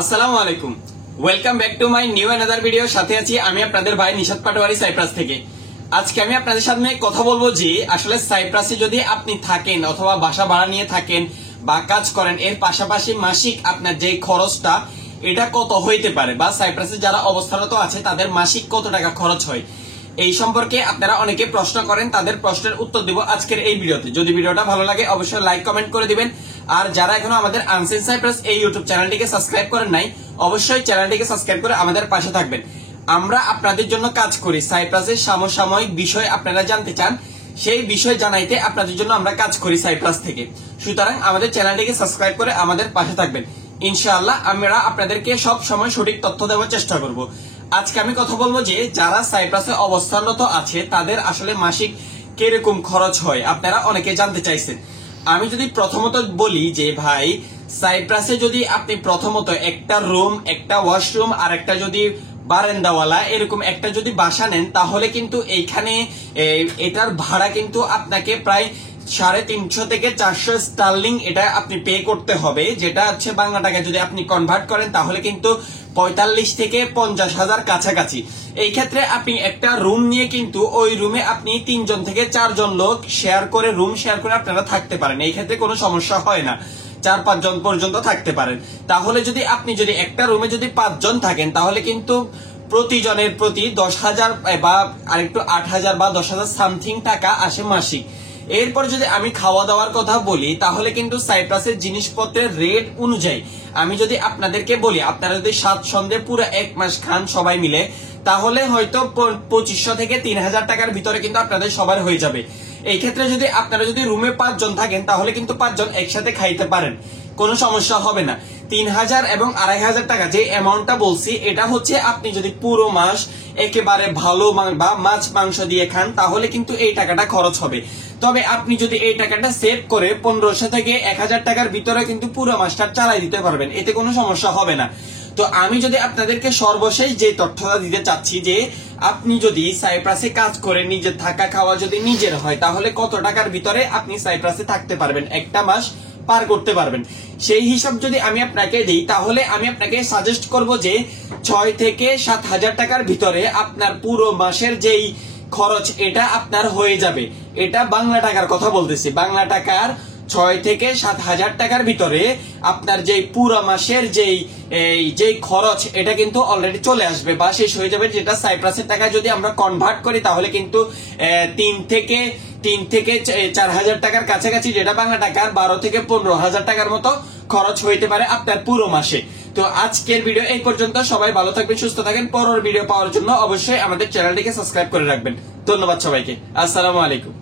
আসসালামু আলাইকুম, welcome back to my new another video. সাথে আছি আমি আপনাদের ভাই নিশাত পাটোয়ারি সাইপ্রাস থেকে। আজকে আমি আপনাদের সামনে কথা বলবো যে আসলে সাইপ্রাসে যদি আপনি থাকেন অথবা বাসা ভাড়া নিয়ে থাকেন বা কাজ করেন, এর পাশাপাশি মাসিক আপনার যে খরচটা এটা কত হইতে পারে, বা সাইপ্রাসে যারা অবস্থানরত আছে তাদের মাসিক কত টাকা খরচ হয়, এই সম্পর্কে আপনারা অনেকে প্রশ্ন করেন। তাদের প্রশ্নের উত্তর দিব আজকের এই ভিডিওতে। যদি ভিডিওটা ভালো লাগে অবশ্যই লাইক কমেন্ট করে দিবেন। আর যারা এখনো আমাদের আনসিন সাইপ্রাস এই ইউটিউব চ্যানেলটিকে সাবস্ক্রাইব করেন নাই, অবশ্যই চ্যানেলটিকে সাবস্ক্রাইব করে আমাদের পাশে থাকবেন। আমরা আপনাদের জন্য কাজ করি, সাইপ্রাসের সমসাময়িক বিষয় আপনারা জানতে চান, সেই বিষয় জানাইতে আপনাদের জন্য আমরা কাজ করি সাইপ্রাস থেকে। সুতরাং আমাদের চ্যানেলটিকে সাবস্ক্রাইব করে আমাদের পাশে থাকবেন। ইনশাআল্লাহ আমরা আপনাদেরকে সব সময় সঠিক তথ্য দেওয়ার চেষ্টা করব। আজকে আমি কথা বলবো যে যারা সাইপ্রাসে অবস্থানরত আছে তাদের আসলে মাসিক কিরকম খরচ হয়, আপনারা অনেকে জানতে চাইছেন। আমি যদি প্রথমত বলি যে ভাই, সাইপ্রাসে যদি আপনি প্রথমত একটা রুম, একটা ওয়াশরুম আর একটা যদি বারান্দাওয়ালা এরকম একটা যদি বাসা নেন, তাহলে কিন্তু এইখানে এটার ভাড়া কিন্তু আপনাকে প্রায় 350 থেকে 400 স্টার্লিং এটা আপনি পে করতে হবে, যেটা হচ্ছে বাংলা টাকায় যদি আপনি কনভার্ট করেন তাহলে কিন্তু 45 থেকে 50,000 কাছাকাছি। এই ক্ষেত্রে আপনি একটা রুম নিয়ে কিন্তু ওই রুমে আপনি 3 জন থেকে 4 জন লোক শেয়ার করে রুম শেয়ার করে আপনারা থাকতে পারেন। এই ক্ষেত্রে কোনো সমস্যা হয় না, 4-5 জন পর্যন্ত থাকতে পারেন। তাহলে যদি আপনি যদি একটা রুমে যদি 5 জন থাকেন তাহলে কিন্তু প্রতিজনের প্রতি 10,000 বা আরেকটু 8,000 বা 10,000 সামথিং টাকা আসে মাসিক। এরপর যদি আমি খাওয়া দাওয়ার কথা বলি, তাহলে কিন্তু সাইপ্রাসের জিনিসপত্রের রেট অনুযায়ী আমি যদি আপনাদেরকে বলি, আপনারা যদি 7 সন্ধে পুরো 1 মাস খান সবাই মিলে, তাহলে হয়তো 2500 থেকে 3,000 টাকার ভিতরে কিন্তু আপনাদের সবার হয়ে যাবে। এই ক্ষেত্রে যদি আপনারা যদি রুমে 5 জন থাকেন তাহলে কিন্তু 5 জন একসাথে খাইতে পারেন, কোনো সমস্যা হবে না। 3,000 এবং 2,500 টাকা যে অ্যামাউন্টটা বলছি, এটা হচ্ছে আপনি যদি পুরো মাস একেবারে ভালো বা মাছ মাংস দিয়ে খান তাহলে কিন্তু এই টাকাটা খরচ হবে। তবে আপনি যদি এই টাকাটা সেভ করে 1500 থেকে 1,000 টাকার ভিতরে কিন্তু পুরো মাসটা চালাই দিতে পারবেন, এতে কোনো সমস্যা হবে না। তো আমি যদি আপনাদেরকে সর্বশেষ যে তথ্যটা দিতে চাচ্ছি যে আপনি যদি সাইপ্রাসে কাজ করে নিজের থাকা খাওয়া যদি নিজের হয়, তাহলে কত টাকার ভিতরে আপনি সাইপ্রাসে থাকতে পারবেন, একটা মাস পার করতে পারবেন, সেই হিসাব যদি আমি আপনাকে দিই, তাহলে আমি আপনাকে সাজেস্ট করব যে 6 থেকে 7,000 টাকার ভিতরে আপনার পুরো মাসের যেই খরচ এটা আপনার হয়ে যাবে। এটা বাংলা টাকার কথা বলতেছি, বাংলা টাকার 6 থেকে 7,000 টাকার ভিতরে আপনার যেই পুরো মাসের যেই খরচ এটা কিন্তু অলরেডি চলে আসবে বা শেষ হয়ে যাবে। যেটা সাইপ্রাসের টাকায় যদি আমরা কনভার্ট করি তাহলে কিন্তু 3 থেকে 4,000 টাকার কাছাকাছি, যেটা বাংলা টাকার 12 থেকে 15,000 টাকার মতো খরচ হইতে পারে আপনার পুরো মাসে। তো আজকের ভিডিও এই পর্যন্ত। সবাই ভালো থাকবেন, সুস্থ থাকেন। পরের ভিডিও পাওয়ার জন্য অবশ্যই আমাদের চ্যানেলটিকে সাবস্ক্রাইব করে রাখবেন। ধন্যবাদ সবাইকে। আসসালামু আলাইকুম।